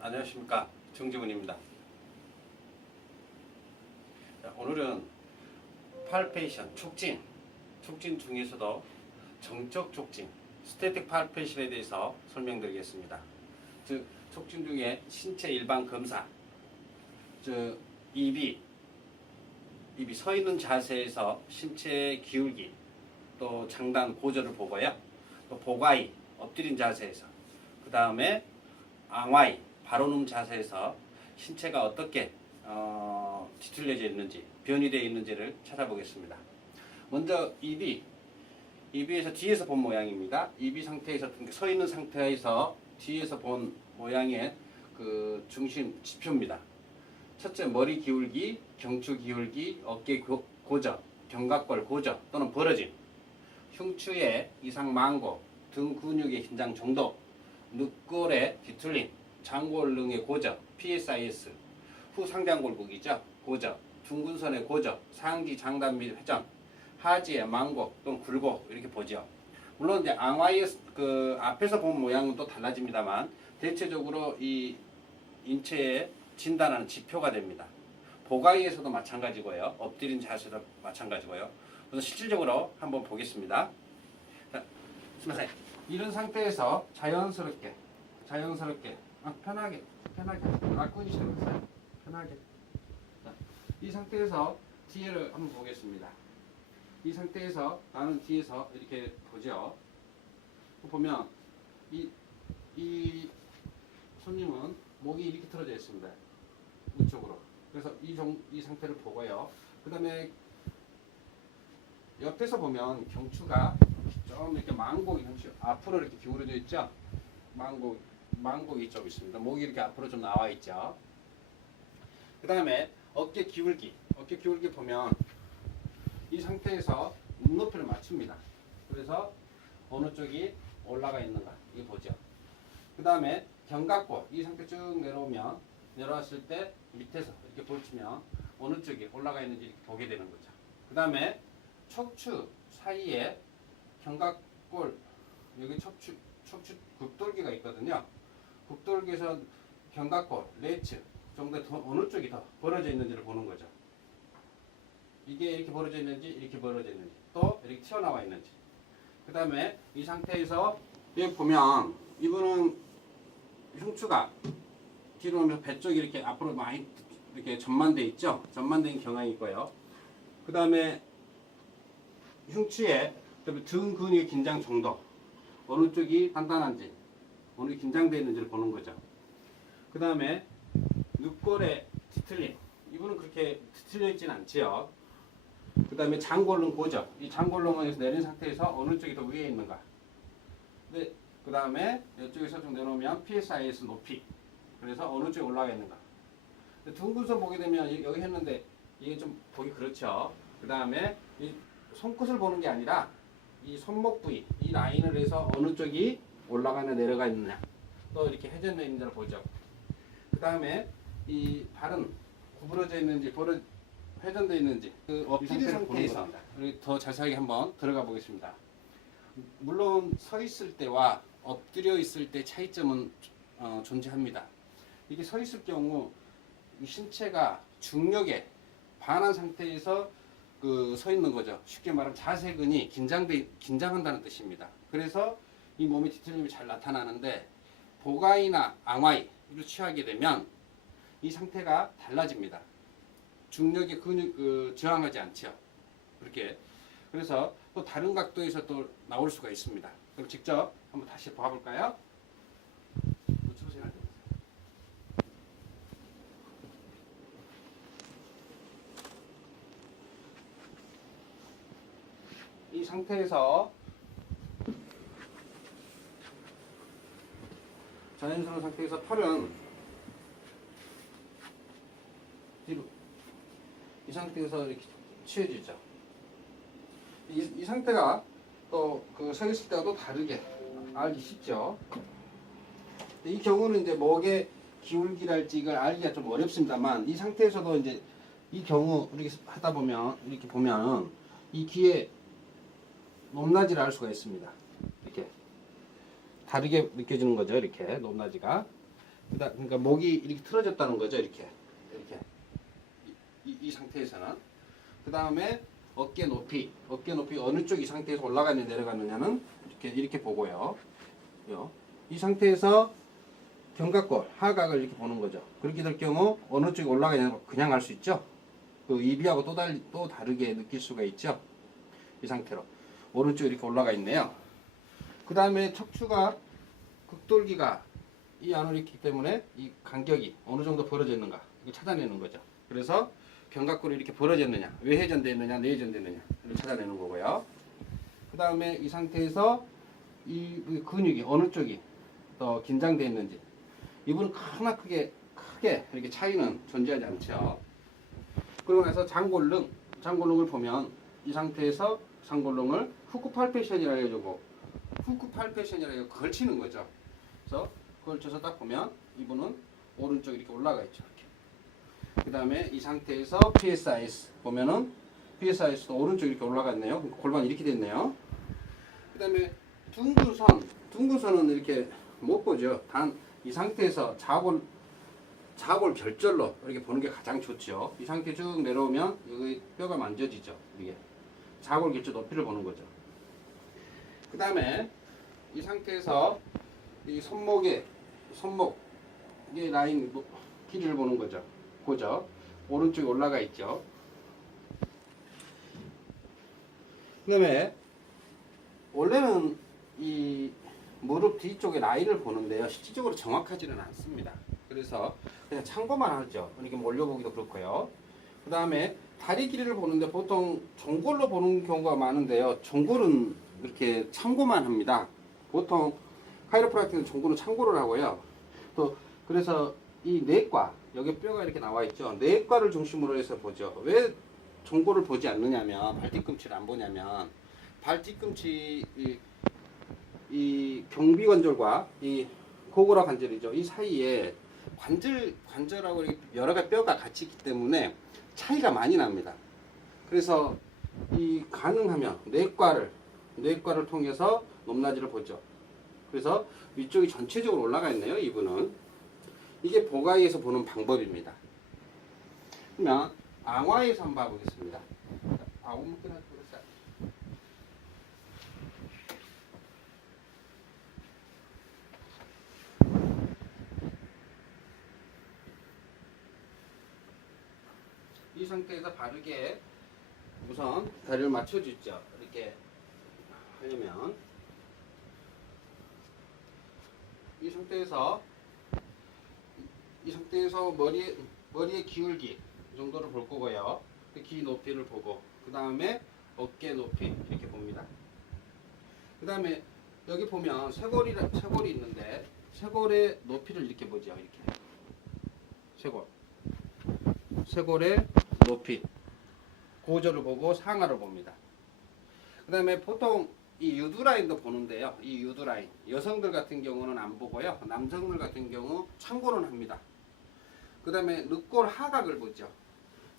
안녕하십니까, 정지훈입니다. 오늘은 팔페이션, 촉진 중에서도 정적 촉진, 스태틱 팔페이션에 대해서 설명드리겠습니다. 즉, 촉진 중에 신체 일반 검사, 즉 입이 서 있는 자세에서 신체 기울기, 또 장단 고절을 보고요. 또 복아이, 엎드린 자세에서, 그 다음에 앙와이, 바로눔 자세에서 신체가 어떻게 뒤틀려져 있는지, 변이되어 있는지를 찾아보겠습니다. 먼저 입에서 뒤에서 본 모양입니다. 입이 상태에서 서 있는 상태에서 뒤에서 본 모양의 그 중심 지표입니다. 첫째, 머리 기울기, 경추 기울기, 어깨 고저, 견갑골 고저 또는 벌어짐, 흉추의 이상 망고, 등 근육의 긴장 정도, 늑골의 뒤틀림, 장골릉의 고저, PSIS, 후상장골국이죠, 고저, 둥근선의 고저, 상지 장단 및 회전, 하지의 망고 또는 굴곡 이렇게 보죠. 물론 이제 앙와이의 그 앞에서 본 모양은 또 달라집니다만 대체적으로 이 인체에 진단하는 지표가 됩니다. 복아이에서도 마찬가지고요, 엎드린 자세도 마찬가지고요. 그래서 실질적으로 한번 보겠습니다. 자, 이런 상태에서 자연스럽게 편하게 라꾸니 시작했어요. 편하게. 자, 이 상태에서 뒤를 한번 보겠습니다. 이 상태에서 나는 뒤에서 이렇게 보죠. 보면 이 손님은 목이 이렇게 틀어져 있습니다. 이쪽으로. 그래서 이 상태를 보고요. 그 다음에 옆에서 보면 경추가 좀 이렇게 망곡이 앞으로 이렇게 기울어져 있죠. 망곡이 좀 있습니다. 목이 이렇게 앞으로 좀 나와 있죠. 그 다음에 어깨 기울기 보면 이 상태에서 눈높이를 맞춥니다. 그래서 어느 쪽이 올라가 있는가 이거 보죠. 그 다음에 견갑골 이 상태 쭉 내려왔을 때 밑에서 이렇게 볼치면 어느 쪽이 올라가 있는지 이렇게 보게 되는 거죠. 그 다음에 척추 사이에 견갑골 여기 척추 극돌기가 있거든요. 극돌기에서 견갑골, 레이츠 정도 어느 쪽이 더 벌어져 있는지를 보는 거죠. 이게 이렇게 벌어져 있는지 이렇게 벌어져 있는지 또 이렇게 튀어나와 있는지. 그 다음에 이 상태에서 여기 보면 이분은 흉추가 뒤로 오면서 배 쪽이 이렇게 앞으로 많이 이렇게 전만돼 있죠. 전만된 경향이 있고요. 그 다음에 흉추의 등 근육의 긴장 정도, 어느 쪽이 단단한지, 어느 쪽이 긴장되어 있는지를 보는 거죠. 그 다음에 늑골의 뒤틀림, 이분은 그렇게 뒤틀려 있지는 않지요. 그 다음에 장골릉 고저, 이 장골릉에서 내린 상태에서 어느 쪽이 더 위에 있는가. 그 다음에 이쪽에서 좀 내려오면 PSIS 높이, 그래서 어느 쪽에 올라가 있는가. 둥근선 보게 되면 여기 했는데 이게 좀 보기 그렇죠. 그 다음에 이 손끝을 보는 게 아니라 이 손목 부위, 이 라인을 해서 어느 쪽이 올라가냐 내려가 있느냐, 또 이렇게 회전되어 있는지를 보죠. 그 다음에 이 발은 구부러져 있는지 회전되어 있는지, 그 엎드린 상태에서 더 자세하게 한번 들어가 보겠습니다. 물론 서 있을 때와 엎드려 있을 때 차이점은 존재합니다. 이게 서 있을 경우 신체가 중력에 반한 상태에서 서 있는 거죠. 쉽게 말하면 자세근이 긴장한다는 뜻입니다. 그래서 이 몸의 뒤틀림이 잘 나타나는데 복아이나 앙와이를 취하게 되면 이 상태가 달라집니다. 중력의 근육 저항하지 않죠. 그렇게. 그래서 또 다른 각도에서 또 나올 수가 있습니다. 그럼 직접 한번 다시 봐볼까요? 이 상태에서 자연스러운 상태에서 팔은 뒤로 이 상태에서 이렇게 치워지죠. 이 상태가 또 서 있을 때와 또 다르게 알기 쉽죠. 이 경우는 이제 목의 기울기랄지 이걸 알기가 좀 어렵습니다만 이 상태에서도 이제 이 경우 이렇게 하다 보면 이렇게 보면 이 귀에 높낮이를 알 수가 있습니다. 이렇게 다르게 느껴지는 거죠. 이렇게 높낮이가. 그러니까 목이 이렇게 틀어졌다는 거죠. 이렇게 이 상태에서는. 그 다음에 어깨 높이 어느 쪽 이 상태에서 올라가느냐 내려가느냐는 이렇게 보고요. 이 상태에서 견갑골 하각을 이렇게 보는 거죠. 그렇게 될 경우 어느 쪽이 올라가냐 그냥 알 수 있죠. 그 이비하고 또 다르게 느낄 수가 있죠. 이 상태로 오른쪽 이렇게 올라가 있네요. 그 다음에 척추가 극돌기가 이 안으로 있기 때문에 이 간격이 어느 정도 벌어져 있는가 이거 찾아내는 거죠. 그래서 견갑골이 이렇게 벌어졌느냐, 외회전되어 있느냐, 내회전되어 있느냐 이걸 찾아내는 거고요. 그 다음에 이 상태에서 이 근육이 어느 쪽이 더 긴장되어 있는지 이분은 크게 이렇게 차이는 존재하지 않죠. 그러고 나서 장골릉을 보면 이 상태에서 장골릉을 후크 팔페이션이라고 해주고 후크 팔페이션이라고 걸치는 거죠. 그래서 걸쳐서 딱 보면 이분은 오른쪽 이렇게 올라가 있죠. 그 다음에 이 상태에서 PSIS 보면은 PSIS도 오른쪽 이렇게 올라갔네요. 골반이 이렇게 됐네요. 그 다음에 둥근선은 이렇게 못 보죠. 단 이 상태에서 자골 결절로 이렇게 보는 게 가장 좋죠. 이 상태 쭉 내려오면 여기 뼈가 만져지죠. 이게 자골 결절 높이를 보는 거죠. 그 다음에 이 상태에서 이 손목의 라인 길이를 보는 거죠. 그죠? 오른쪽에 올라가 있죠. 그 다음에 원래는 이 무릎 뒤쪽에 라인을 보는데요. 실질적으로 정확하지는 않습니다. 그래서 그냥 참고만 하죠. 이렇게 몰려보기도 그렇고요. 그 다음에 다리 길이를 보는데 보통 종골로 보는 경우가 많은데요. 종골은 이렇게 참고만 합니다. 보통 카이로프라틱은 종골은 참고를 하고요. 또 그래서 이 내과 여기 뼈가 이렇게 나와 있죠. 내과를 중심으로 해서 보죠. 왜 종골을 보지 않느냐면 발뒤꿈치를 안 보냐면 발뒤꿈치 이 경비관절과 이 고고라 관절이죠. 이 사이에 관절하고 이렇게 여러 가지 뼈가 같이 있기 때문에 차이가 많이 납니다. 그래서 이 가능하면 내과를 통해서 높낮이를 보죠. 그래서 위쪽이 전체적으로 올라가 있네요. 이분은 이게 보가이에서 보는 방법입니다. 그러면 앙화에서 한번 봐보겠습니다. 이 상태에서 바르게 우선 다리를 맞춰주죠. 이렇게 하려면 이 상태에서 머리의 기울기 정도를 볼 거고요. 귀 높이를 보고 그 다음에 어깨 높이 이렇게 봅니다. 그 다음에 여기 보면 쇄골이 있는데 쇄골의 높이를 이렇게 보죠. 이렇게 쇄골의 높이 고저를 보고 상하를 봅니다. 그 다음에 보통 이 유두라인도 보는데요. 이 유두라인 여성들 같은 경우는 안 보고요. 남성들 같은 경우 참고는 합니다. 그 다음에 늑골 하각을 보죠.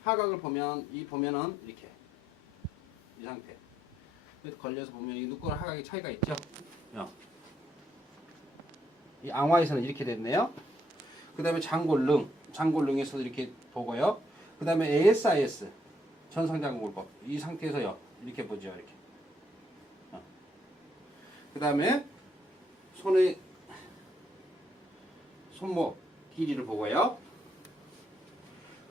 하각을 보면은 이렇게 이 상태 걸려서 보면 이 늑골 하각의 차이가 있죠. 이 앙화에서는 이렇게 됐네요. 그 다음에 장골릉에서도 이렇게 보고요. 그 다음에 ASIS 전상장골법 이 상태에서요 이렇게 보죠. 이렇게 그 다음에 손목 길이를 보고요.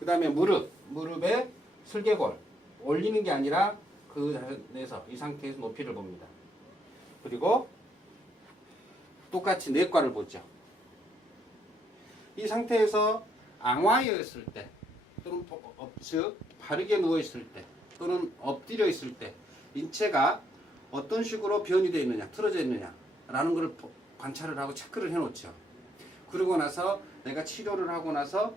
그 다음에 무릎의 슬개골 올리는 게 아니라 그 자리에서 이 상태에서 높이를 봅니다. 그리고 똑같이 내과를 보죠. 이 상태에서 앙화였을 때 또는 즉 바르게 누워 있을 때 또는 엎드려 있을 때 인체가 어떤 식으로 변이 되어 있느냐 틀어져 있느냐 라는 걸 관찰을 하고 체크를 해 놓죠. 그러고 나서 내가 치료를 하고 나서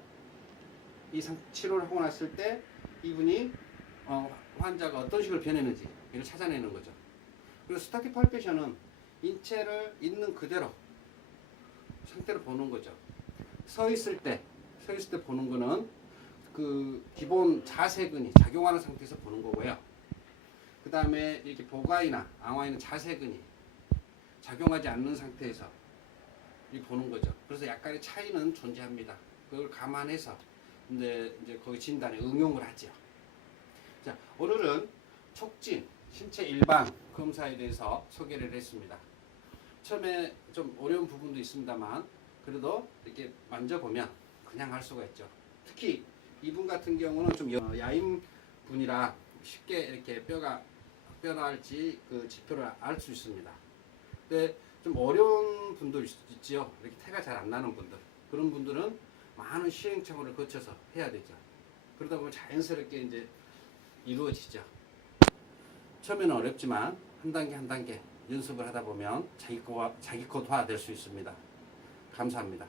치료를 하고 났을 때 이분이 환자가 어떤 식으로 변했는지 이걸 찾아내는 거죠. 그리고 스타틱 팔페이션은 인체를 있는 그대로 상태를 보는 거죠. 서 있을 때 보는 거는 그 기본 자세근이 작용하는 상태에서 보는 거고요. 그 다음에 이렇게 보가이나 앙화에는 자세근이 작용하지 않는 상태에서 이 보는 거죠. 그래서 약간의 차이는 존재합니다. 그걸 감안해서 이제 거기 진단에 응용을 하죠. 자, 오늘은 촉진, 신체 일반 검사에 대해서 소개를 했습니다. 처음에 좀 어려운 부분도 있습니다만 그래도 이렇게 만져보면 그냥 할 수가 있죠. 특히 이분 같은 경우는 좀 야인 분이라 쉽게 이렇게 뼈나 할지 그 지표를 알 수 있습니다. 근데 좀 어려운 분도 있지요. 이렇게 태가 잘 안 나는 분들. 그런 분들은 많은 시행착오를 거쳐서 해야 되죠. 그러다 보면 자연스럽게 이제 이루어지죠. 처음에는 어렵지만 한 단계 한 단계 연습을 하다 보면 자기 거화 될 수 있습니다. 감사합니다.